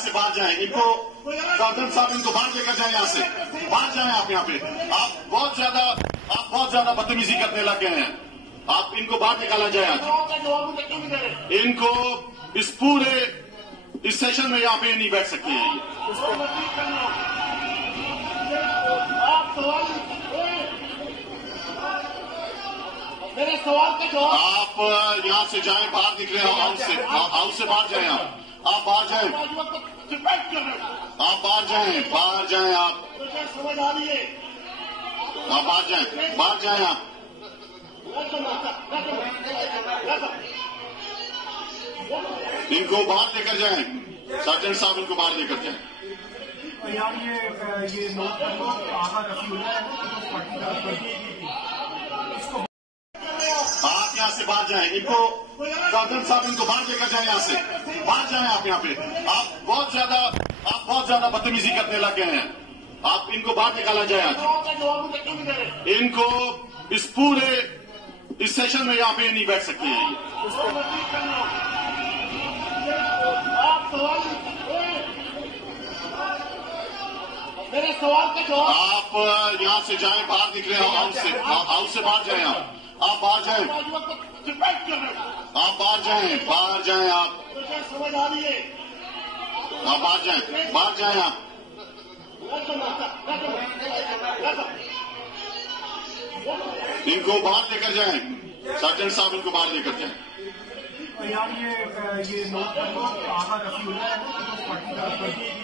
से बाहर जाएं। इनको कर्नल साहब इनको बाहर लेकर जाएं, यहाँ से बाहर जाएं। आप यहाँ पे आप बहुत ज्यादा बदतमीजी करने लग गए हैं। आप इनको बाहर निकाला जाए आज। इनको इस सेशन में यहाँ पे नहीं बैठ सकते हैं। मेरे सवाल का जवाब आप यहाँ से जाएं, बाहर निकले हाउस से बाहर जाएं। आप बाहर जाएं, आप बाहर जाएं आप समझ आ रही है। बाहर जाएं आप। इनको बाहर लेकर जाएं, सर्जन साहब इनको बाहर लेकर जाएं। यार ये नोट आगा रफीउल्लाह है आप यहाँ से बाहर जाएं। इनको कर्नल साहब इनको बाहर लेकर जाएं, यहाँ से बाहर जाएं। आप यहाँ पे आप बहुत ज्यादा बदतमीजी करने लग गए हैं। आप इनको बाहर निकाला जाए आज। इनको इस सेशन में यहाँ पे नहीं बैठ सकते हैं। मेरे सवाल का जवाब आप यहाँ से जाएं, बाहर निकले हाउस से बाहर जाएं। आप बाहर जाएं, आप बाहर जाएं आप समझ आ रही है। आप बाहर जाएं आप। इनको बाहर लेकर जाएं, सर्जन साहब इनको बाहर लेकर जाएं। यार ये नोट आगा रफीउल्लाह है